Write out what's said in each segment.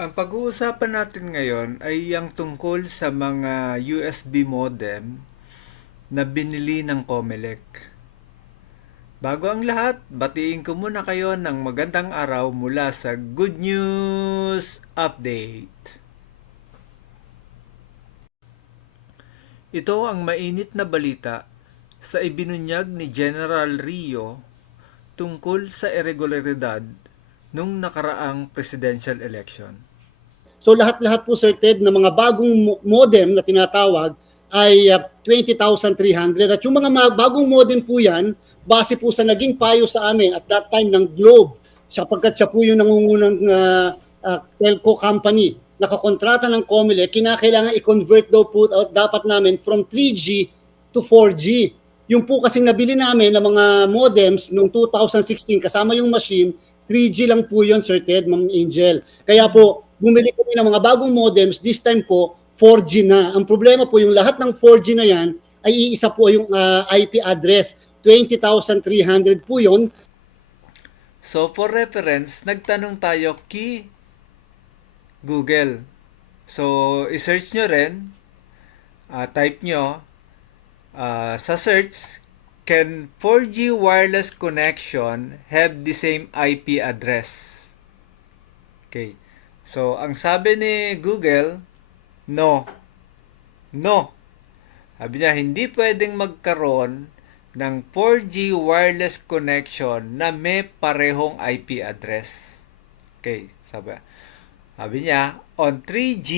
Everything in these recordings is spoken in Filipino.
Ang pag-uusapan natin ngayon ay ang tungkol sa mga USB modem na binili ng Comelec. Bago ang lahat, batiin ko muna kayo ng magandang araw mula sa Good News Update. Ito ang mainit na balita sa ibinunyag ni General Rio tungkol sa irregularidad nung nakaraang presidential election. So lahat-lahat po Sir Ted ng mga bagong mo- modem na tinatawag ay uh, 20,300 at yung mga bagong modem po yan base po sa naging payo sa amin at that time ng Globe. Sapagkat siya po yung nangungunang uh, uh, telco company. Nakakontrata ng Comelec kinakailangan i-convert daw po dapat namin from 3G to 4G yung po kasing nabili namin ng mga modems noong 2016 kasama yung machine 3G lang po yun Sir Ted Ma'am Angel. Kaya po bumili kami ng mga bagong modems, this time po 4G na. Ang problema po yung lahat ng 4G na yan ay iisa po yung ah, IP address. 20,300 po yun. So for reference, nagtanong tayo key Google. So i-search nyo rin, ah, type nyo ah, sa search, can 4G wireless connection have the same IP address? Okay. So ang sabi ni Google, no. No. Sabi niya, hindi pwedeng magkaroon ng 4G wireless connection na may parehong IP address. Okay, sabi, sabi niya, on 3G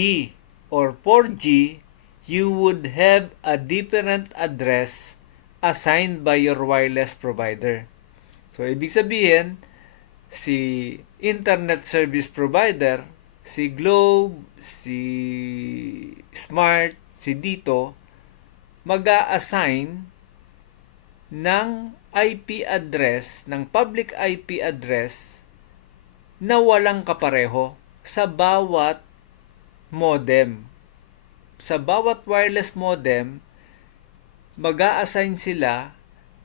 or 4G, you would have a different address assigned by your wireless provider. So, ibig sabihin, si internet service provider, si Globe, si Smart, si Dito, mag assign ng IP address, ng public IP address na walang kapareho sa bawat modem. Sa bawat wireless modem, mag assign sila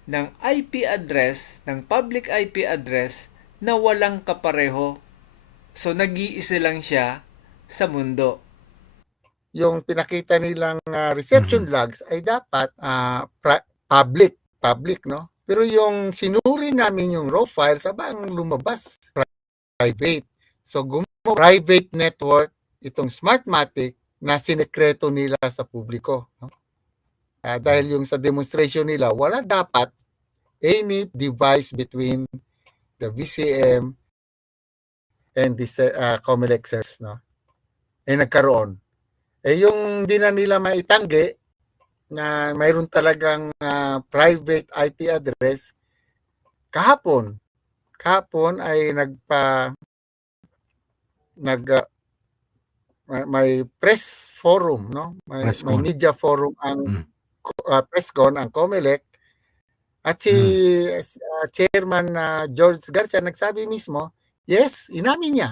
ng IP address, ng public IP address na walang kapareho. So, nag-iisa lang siya sa mundo. yung pinakita nilang ah, reception logs ay dapat ah, pra- public, public, no? Pero yung sinuri namin yung raw file, sabang lumabas pri- private. So gumawa private network itong Smartmatic na sinekreto nila sa publiko. No? Ah, dahil yung sa demonstration nila, wala dapat any device between the VCM and the uh, Comelec cells, no? Eh nagkaroon. Eh yung hindi na nila maitanggi na mayroon talagang ah, private IP address kahapon. Kahapon ay nagpa nag ah, may- may press forum, no? May, may media forum ang Mm. uh, presscon ang Comelec at si ah, chairman na George Garcia nagsabi mismo, yes, inamin niya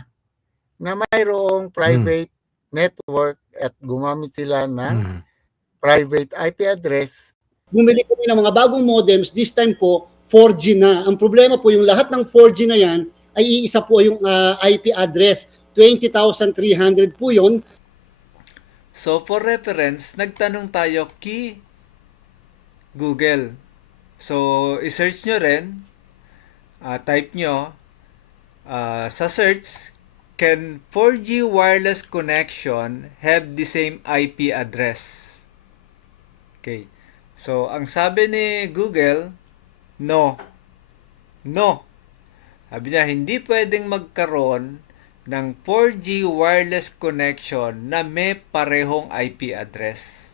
na mayroong private network at gumamit sila ng Mm. private IP address Bumili kami ng mga bagong modems, this time po 4G na. Ang problema po yung lahat ng 4G na yan ay iisa po yung ah, IP address. 20,300 po yun. So for reference, nagtanong tayo key Google. So i-search nyo rin, ah, type nyo ah, sa search, can 4G wireless connection have the same IP address? Okay. So ang sabi ni Google, no. No. Sabi niya, hindi pwedeng magkaroon ng 4G wireless connection na may parehong IP address.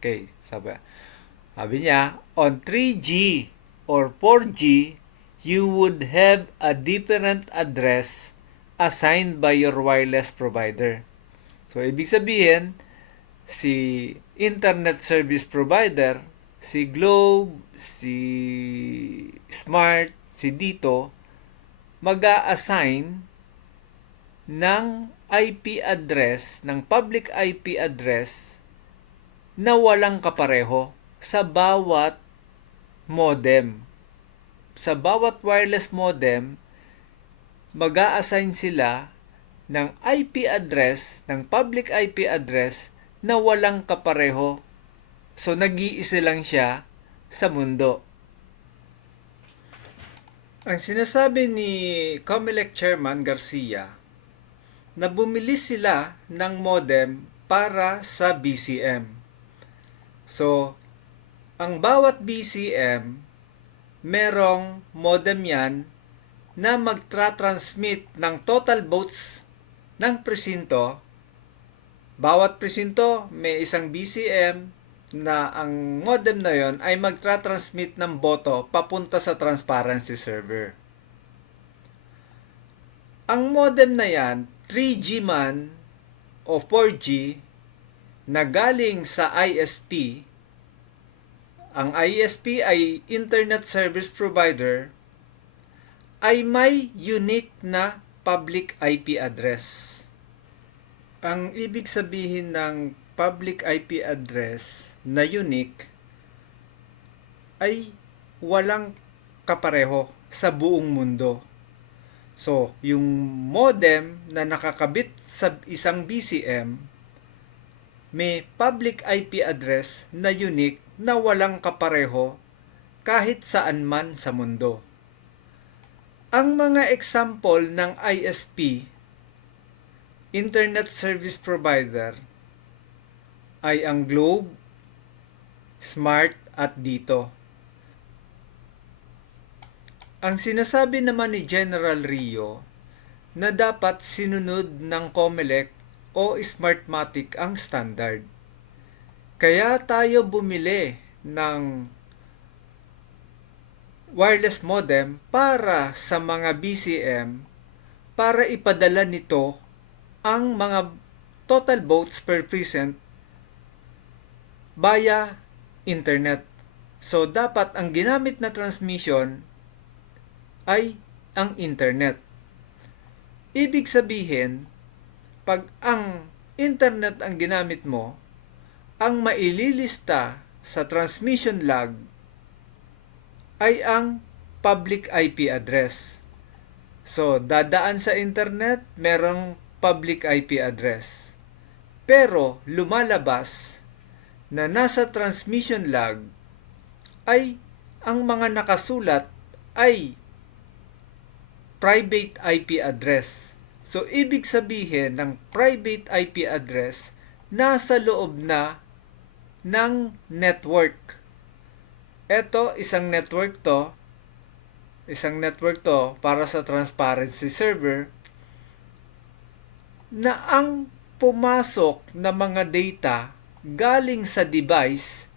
Okay, sabi, sabi niya, on 3G or 4G, you would have a different address assigned by your wireless provider. So, ibig sabihin, si internet service provider, si Globe, si Smart, si Dito, mag assign ng IP address, ng public IP address na walang kapareho sa bawat modem. Sa bawat wireless modem, mag assign sila ng IP address, ng public IP address na walang kapareho. So nag-iisa lang siya sa mundo. Ang sinasabi ni Comelec Chairman Garcia na bumili sila ng modem para sa BCM. So, ang bawat BCM, merong modem yan na magtra-transmit ng total votes ng presinto. Bawat presinto may isang BCM na ang modem na yon ay magtra-transmit ng boto papunta sa transparency server. Ang modem na yan, 3G man o 4G na galing sa ISP, ang ISP ay Internet Service Provider, ay may unique na public IP address. Ang ibig sabihin ng public IP address na unique ay walang kapareho sa buong mundo. So, yung modem na nakakabit sa isang BCM may public IP address na unique na walang kapareho kahit saan man sa mundo. Ang mga example ng ISP, Internet Service Provider, ay ang Globe, Smart at Dito. Ang sinasabi naman ni General Rio na dapat sinunod ng COMELEC o Smartmatic ang standard. Kaya tayo bumili ng wireless modem para sa mga BCM para ipadala nito ang mga total votes per precinct via internet. So dapat ang ginamit na transmission ay ang internet. Ibig sabihin, pag ang internet ang ginamit mo, ang maililista sa transmission log ay ang public IP address. So, dadaan sa internet, merong public IP address. Pero, lumalabas na nasa transmission log ay ang mga nakasulat ay private IP address. So, ibig sabihin ng private IP address nasa loob na ng network. Ito, isang network to. Isang network to para sa transparency server na ang pumasok na mga data galing sa device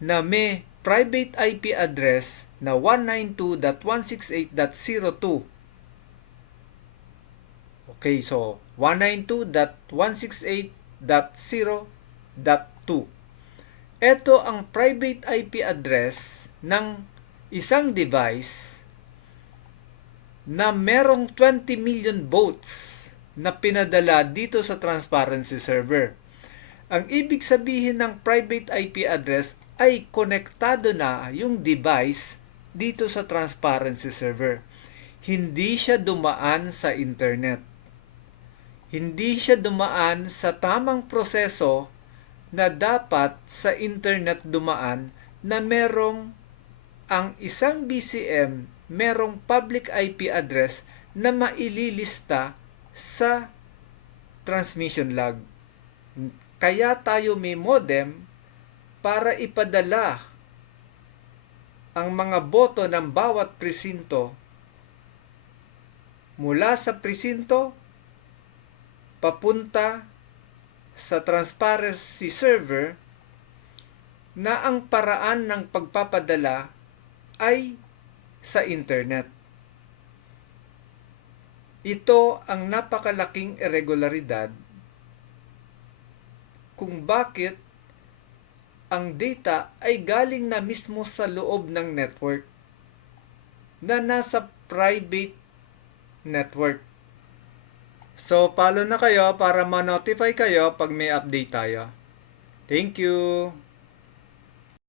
na may private IP address na 192.168.02 Okay, so 192.168.0.2. Ito ang private IP address ng isang device na merong 20 million votes na pinadala dito sa transparency server. Ang ibig sabihin ng private IP address ay konektado na yung device dito sa transparency server. Hindi siya dumaan sa internet hindi siya dumaan sa tamang proseso na dapat sa internet dumaan na merong ang isang BCM merong public IP address na maililista sa transmission log. Kaya tayo may modem para ipadala ang mga boto ng bawat presinto mula sa presinto papunta sa transparency server na ang paraan ng pagpapadala ay sa internet. Ito ang napakalaking irregularidad kung bakit ang data ay galing na mismo sa loob ng network na nasa private network. So, follow na kayo para ma-notify kayo pag may update tayo. Thank you!